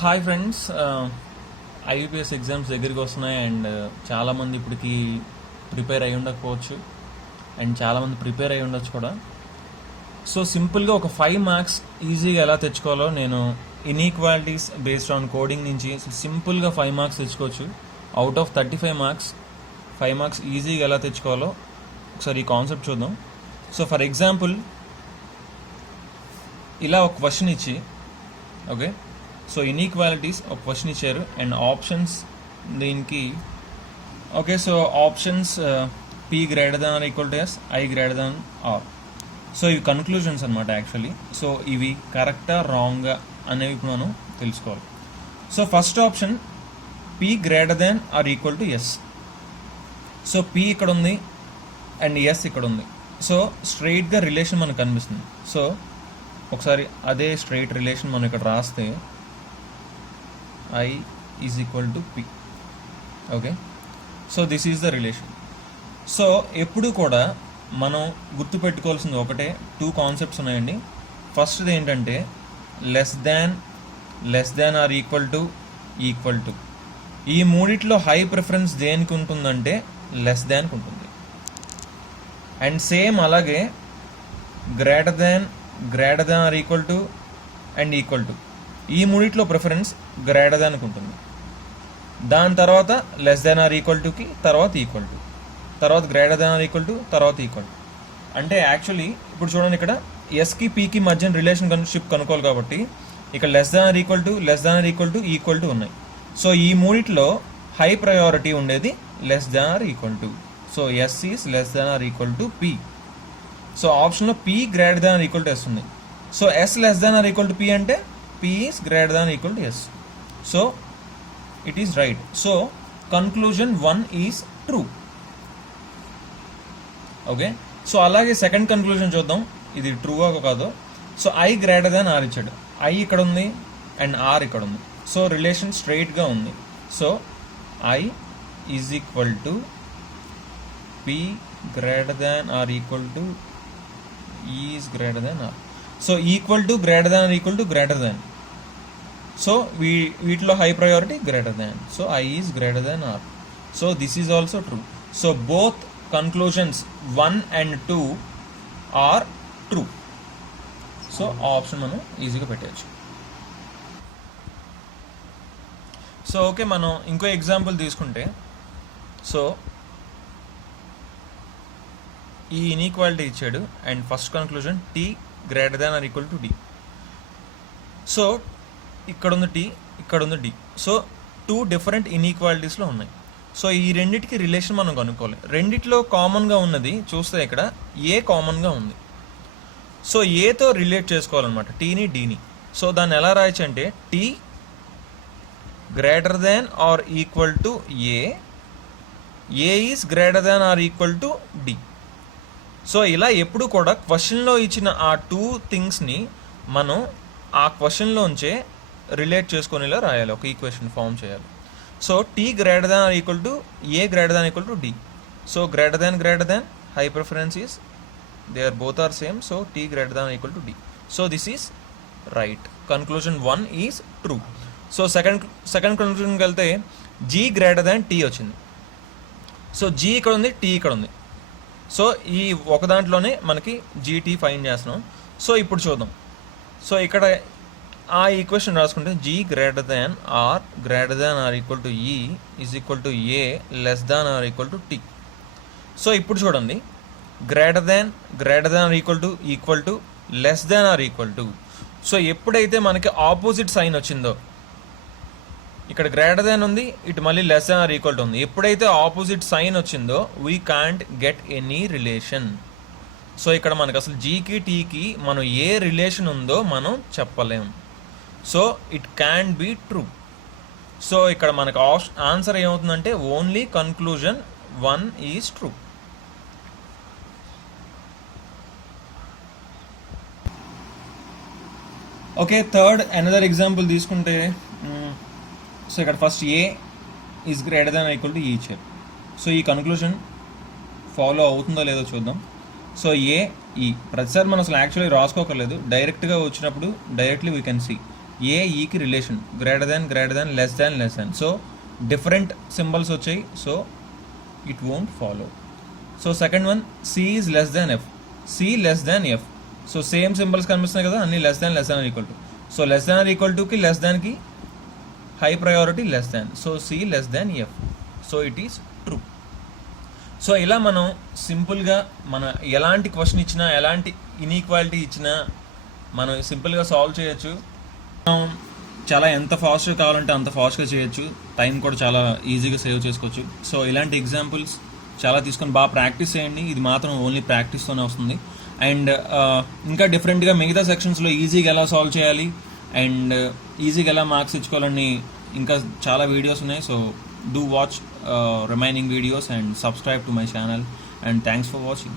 Hi friends, IBPS exams దగ్గరికి వస్తున్నాయి and చాలామంది ఇప్పటికి ప్రిపేర్ అయి ఉండకపోవచ్చు అండ్ చాలామంది ప్రిపేర్ అయి ఉండొచ్చు కూడా. సో సింపుల్గా ఒక 5 మార్క్స్ ఈజీగా ఎలా తెచ్చుకోవాలో నేను ఇన్ఈక్వాలిటీస్ బేస్డ్ ఆన్ కోడింగ్ నుంచి సింపుల్గా 5 మార్క్స్ తెచ్చుకోవచ్చు. అవుట్ ఆఫ్ 35 మార్క్స్ 5 మార్క్స్ ఈజీగా ఎలా తెచ్చుకోవాలో ఒకసారి ఈ కాన్సెప్ట్ చూద్దాం. సో ఫర్ ఎగ్జాంపుల్ ఇలా ఒక క్వశ్చన్ ఇచ్చి, ఓకే, సో ఇన్ఈక్వాలిటీస్ ఒక క్వశ్చన్ ఇచ్చారు అండ్ ఆప్షన్స్ దీనికి, okay, so options P greater than or equal to S, I greater than R. So ఇవి కన్క్లూజన్స్ అనమాట యాక్చువల్లీ. సో ఇవి కరెక్టా రాంగా అనేవి ఇప్పుడు మనం తెలుసుకోవాలి. So first option P greater than or equal to S. So P ఇక్కడ ఉంది అండ్ ఎస్ ఇక్కడ ఉంది. సో స్ట్రైట్గా రిలేషన్ మనకు కనిపిస్తుంది. సో ఒకసారి అదే స్ట్రైట్ రిలేషన్ మనం ఇక్కడ రాస్తే I is equal to P. Okay, so this is the relation. So ఎప్పుడు కూడా మనం గుర్తుపెట్టుకోవాల్సింది ఒకటే, 2 కాన్సెప్ట్స్ ఉన్నాయండి. ఫస్ట్ది ఏంటంటే less than or equal to. ఈ మూడిట్లో హై ప్రిఫరెన్స్ దేనికి ఉంటుందంటే లెస్ దాన్కి ఉంటుంది. అండ్ సేమ్ అలాగే greater than or equal to and equal to, ఈ మూడిట్లో ప్రిఫరెన్స్ గ్రేటర్ దాన్కి ఉంటుంది. దాని తర్వాత less than or equal Tuki, తర్వాత ఈక్వల్ టు, తర్వాత greater than or equal to, తర్వాత ఈక్వల్ టు. అంటే యాక్చువల్లీ ఇప్పుడు చూడండి, ఇక్కడ ఎస్కి పీకి మధ్య రిలేషన్షిప్ కనుక్కోవాలి కాబట్టి ఇక్కడ less than or equal to equal to ఉన్నాయి. సో ఈ మూడిట్లో హై ప్రయారిటీ ఉండేది less than or equal to. So S is less than or equal to P. So ఆప్షన్లో P greater than or equal to S ఉంది. So S less than or equal to P అంటే P is greater than or equal to S. So it is right. So conclusion 1 is true. Okay. So అలాగే second conclusion చూద్దాం, ఇది ట్రూగా కాదో. So I greater than R ఇచ్చాడు. I ఇక్కడ ఉంది and R ఇక్కడ ఉంది. సో రిలేషన్ స్ట్రైట్గా ఉంది. So I is equal to P greater than or equal to E is greater than R. So equal to greater than equal to greater than. So వీటిలో high priority greater than. So I is greater than R. So this is also true. So both conclusions 1 and 2 are true. So option మనం ఈజీగా పెట్టవచ్చు. So okay, మనం ఇంకో example తీసుకుంటే, so ఈ inequality ఇచ్చాడు and first conclusion T greater than or equal to D. So ఇక్కడ ఉంది టీ, ఇక్కడ ఉంది డి. సో 2 డిఫరెంట్ ఇన్ఈక్వాలిటీస్లో ఉన్నాయి. సో ఈ రెండిటికి రిలేషన్ మనం కనుక్కోవాలి. రెండిట్లో కామన్గా ఉన్నది చూస్తే ఇక్కడ ఏ కామన్గా ఉంది. సో ఏతో రిలేట్ చేసుకోవాలన్నమాట టీని డీని. సో దాన్ని ఎలా రాయచ్చు అంటే T greater than or equal to A is greater than or equal to D. So ఇలా ఎప్పుడు కూడా క్వశ్చన్లో ఇచ్చిన ఆ 2 థింగ్స్ని మనం ఆ క్వశ్చన్లోంచే రిలేట్ చేసుకునేలా రాయాలి, ఒక ఈక్వేషన్ ఫామ్ చేయాలి. So T greater than or equal to A greater than equal to D. So greater than high preference is, they are both are same. So T greater than equal to D. So this is right. Conclusion 1 is true. So second కన్క్లూజన్కి వెళ్తే G greater than T వచ్చింది. So G ఇక్కడ ఉంది, tea ఇక్కడ ఉంది. So ఈ ఒక దాంట్లోనే మనకి జీటీ ఫైండ్ చేస్తున్నాం. సో ఇప్పుడు చూద్దాం. సో ఇక్కడ ఆ ఈక్వేషన్ రాసుకుంటే G greater than or equal to E is equal to A less than or equal to T. So ఇప్పుడు చూడండి, greater than or equal to less than or equal to. So ఎప్పుడైతే మనకి opposite sign వచ్చిందో, ఇక్కడ greater than ఉంది, ఇటు మళ్ళీ less than or equal to ఉంది. ఎప్పుడైతే ఆపోజిట్ సైన్ వచ్చిందో we can't get any relation. So ఇక్కడ మనకు అసలు జీకి టీకి మనం ఏ రిలేషన్ ఉందో మనం చెప్పలేం. So it can be true. So ఇక్కడ మనకు ఆన్సర్ ఏమవుతుందంటే only conclusion 1 is true. Okay, third another example తీసుకుంటే, సో ఇక్కడ first A is greater than equal to ఈ ఇచ్చారు. సో ఈ కన్క్లూజన్ ఫాలో అవుతుందో లేదో చూద్దాం. సో ఏ ఈ ప్రతిసారి మనం అసలు యాక్చువల్లీ రాసుకోకర్లేదు, డైరెక్ట్గా వచ్చినప్పుడు directly we can see A ఈకి relation, greater than less than. So different symbols వచ్చాయి, so it won't follow. So second one, C is less than F, C less than F. So same symbols కనిపిస్తున్నాయి కదా, అన్ని less than equal to. So less than equal టుకి less దాన్కి high priority less than. So C less than F. So it is true. సో ఇలా మనం సింపుల్గా మన ఎలాంటి క్వశ్చన్ ఇచ్చినా, ఎలాంటి ఇన్ఈక్వాలిటీ ఇచ్చినా మనం సింపుల్గా సాల్వ్ చేయొచ్చు. మనం చాలా ఎంత ఫాస్ట్గా కావాలంటే అంత ఫాస్ట్గా చేయొచ్చు, టైం కూడా చాలా ఈజీగా సేవ్ చేసుకోవచ్చు. సో ఇలాంటి ఎగ్జాంపుల్స్ చాలా తీసుకొని బాగా ప్రాక్టీస్ చేయండి. ఇది మాత్రం ఓన్లీ ప్రాక్టీస్తోనే వస్తుంది. అండ్ ఇంకా డిఫరెంట్గా మిగతా సెక్షన్స్లో ఈజీగా ఎలా సాల్వ్ చేయాలి అండ్ ఈజీగా ఎలా మార్క్స్ ఇచ్చుకోవాలని ఇంకా చాలా వీడియోస్ ఉన్నాయి. So do watch remaining videos and subscribe to my channel, and thanks for watching.